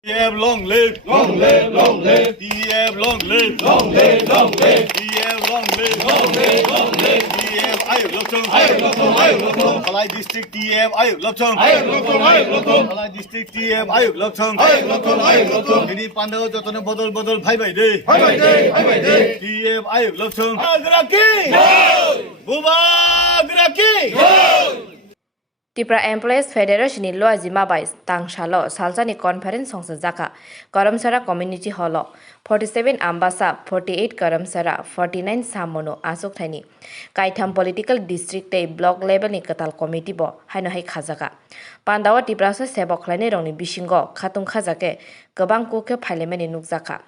TF long live, long live, long live. TF long live, long live, long live. TF long live, long live, long live. TF ayuk lopchong, ayuk lopchong, ayuk lopchong. Dhalai district TF ayuk lopchong, ayuk lopchong, ayuk lopchong. Dhalai district TF ayuk lopchong, ayuk lopchong, ayuk lopchong. Ini pandau jotone bodol bhai bhai de, bhai bhai de, bhai bhai de. TF ayuk lopchong. Agraki, buba agraki. Tripura Employees Federation ni loa jima bai Tangsalo salsani conference songsa jaka Karamsara community hall 47 ambasa 48 Karamsara 49 samono asok thaini kaitham political district tei block level ni katal committee bo haino hai khajaka pandawa Tripura sa sebok khlaini rongni bisingo khatung khajake gobang kokyo phalemani nukjaka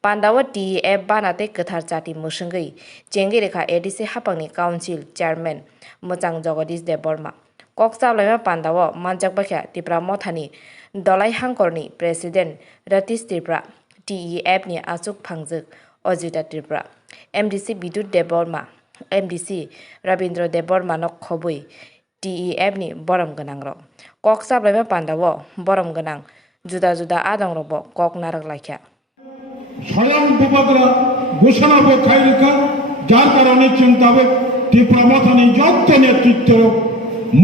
pandawa TEF banate kathar chati musungei chengi rekha ADC hapangni council chairman Mojang Jagadish Deborma Koksablema Pandawa Manjak Bakha Tripura Mothani Dhalai Hongkhor ni President Ratish Tripura TEF ni Achuk Phangjak Ojita Tripura MDC Bidut Deborma MDC Rabindra Deborma nok khobui TEF ni borom ganang ro Koksablema Pandawa borom ganang juda adang robo kok narak laikha স্বয়ং উপপাদ্রা ঘোষণা খাইলিকা যার কারণে চিন্তা হবে ত্রিপুরা মথানি যত নেতৃত্ব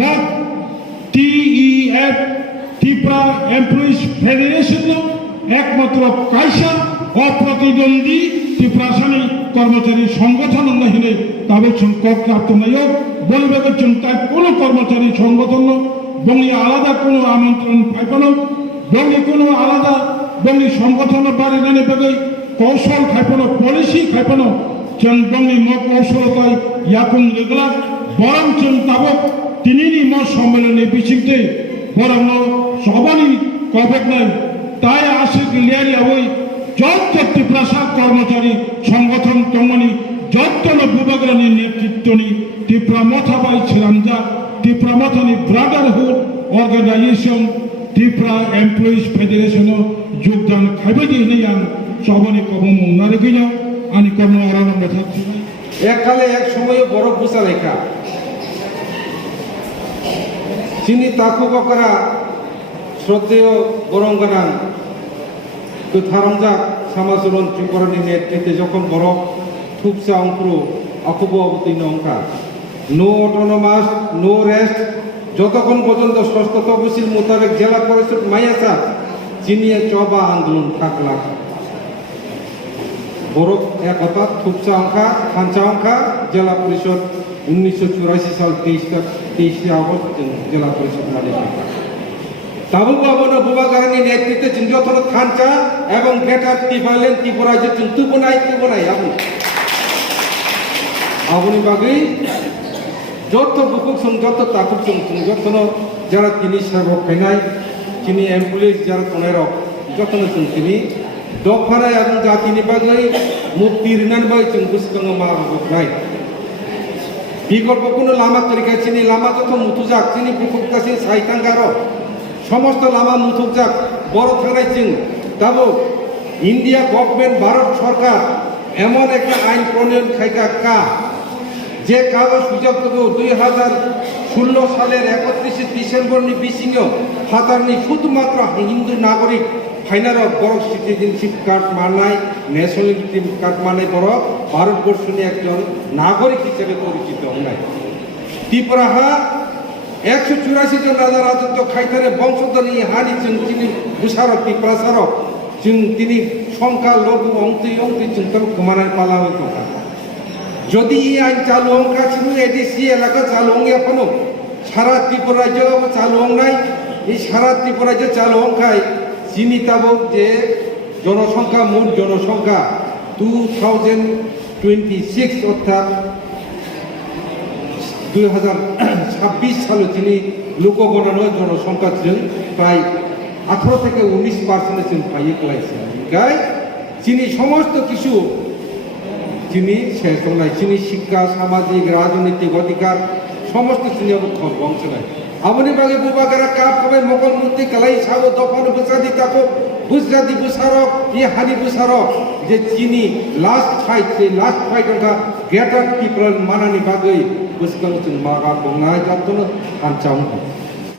মত TEF Tripura employees federation একমাত্র কাইসা অপ্রতিদ্বন্দ্বী ত্রিপুরা সানি কর্মচারী সংগঠন হিনে তবে কর্তৃপক্ষ বলবে তাই কোনো কর্মচারী সংগঠন বঙ্গি আলাদা কোনো আমন্ত্রণ পাইপানো বঙ্গি কোনো আলাদা বঙ্গি সংগঠন বাড়ি নেনে বেগে কৌশল খাইপানো পলিসি খাইপানো जों बंगनि म कौशलताय याकुं लेगला बरं जों ताबक दिनैनि म सम्मेलननि बिथिंथे बरं सबानि कबेकनाय ताय आसे गिलियारियावै जत त्रिपुरा कर्मचारी संगठन दंमोनि जतनो बुबाग्रानि नेतृत्वनि त्रिपुरा मथाबाय छिरामजा त्रिपुरा मथानि brotherhood organisation Tripura employees federation योगदान खायबायदि होननाय आं सबानि कबं मुंनानै गैया आनी कर्म आराम बैठा एक काले एक समय बरफ बुसा लेखा चीनी ताकु बकरा श्रद्धेय बरंगना गोथारंजा समाजरन त्रिपुरानि नेतृत्वे जखन बरफ थुबसा अंकुरु अखुब अवतीर्ण अंका नो ऑटोनोमास नो रेस्ट যতক্ষণ পর্যন্ত ষষ্ঠ তফসিল মোতাবেক জেলা পরিষদ মাইয়াসা চীনিয়ে চবা আন্দোলন থাকলা বরফ একতা থুপসা অঙ্কা খাঞ্চা অঙ্কা জেলা পরিষদ 1984 সাল 23 আগস্ট জেলা পরিষদ মানে তাবু বাবন বুবাগারানি নেতৃত্বে যতন খাঞ্চা এবং গ্রেটার ত্রিপুরা ত্রিপুরা যে তুবনাই আগুনি বাগৈ যত বুকুক সং যত তাকুক সং যতন যারা তিনি সেবক ফেনাই তিনি এমপ্লয়িজ যারা তনেরক যতন তিনি दफानाय आरो जातिनि बागै मुक्ति रिनान बाय जों गोसोखाङो माबाय बिगरबकुनो लामा तरिका चिनि लामा जत मुथुजाक चिनि बुकुकतासि साइतांगार समस्त लामा मुथुकजाक बड़ थांनाय जों दाबो इंडिया गवर्नमेंट भारत सरकार एमन एक आईन प्रणयन खायका का जे कागज सुजाबखौ 2016 सालेर 31 डिसेम्बरनि बिसिङाव हाजारनि शुधुमात्र हिंदू नागरिक फाइनाल बरफ सिटिजेनशिप कार्ड मानाय नेशनलिटी कार्ड मानाय बरफ भारतबर्षनि एकजन नागरिक हिसाबै परिचित होनाय त्रिपुराहा 184 जन राजा राजत्व खायथारे बंशधरनि हानि जों तिनि बुसारक त्रिपुरा सारक जों तिनि संख्या लघु अंति जों तब कमानाय पालावै दं যদি এই আইন চালু অঙ্কা ছিল এডিসি এলাকা চালু অঙ্গে এখনো সারা ত্রিপুরা রাজ্য চালু অঙ্গ নাই এই সারা ত্রিপুরা রাজ্য চালু অঙ্কায় চিনি তাবক যে জনসংখ্যা মোট জনসংখ্যা 2026 অর্থাৎ 2026 সালে যিনি লোকগণনা জনসংখ্যা প্রায় 18 থেকে 19% जों পাইয়ে গলাইছে গায় চিনি সমস্ত কিছু চিনি শেষ নাই চিনি শিক্ষা সামাজিক রাজনৈতিক অধিকার সমস্ত চিনি বংশ নাই আমনি বাগে বুবাগারা কাপ কবে মকল মূর্তি কালাই সাবো দফান বুসাদি তাকো বুসরাদি বুসারক ই হানি বুসারক যে চিনি লাস্ট ফাইট ওটা গ্রেটার পিপল মানানি বাগে বুসকাং চিন মাগা বংনা জাতন কাঞ্চাং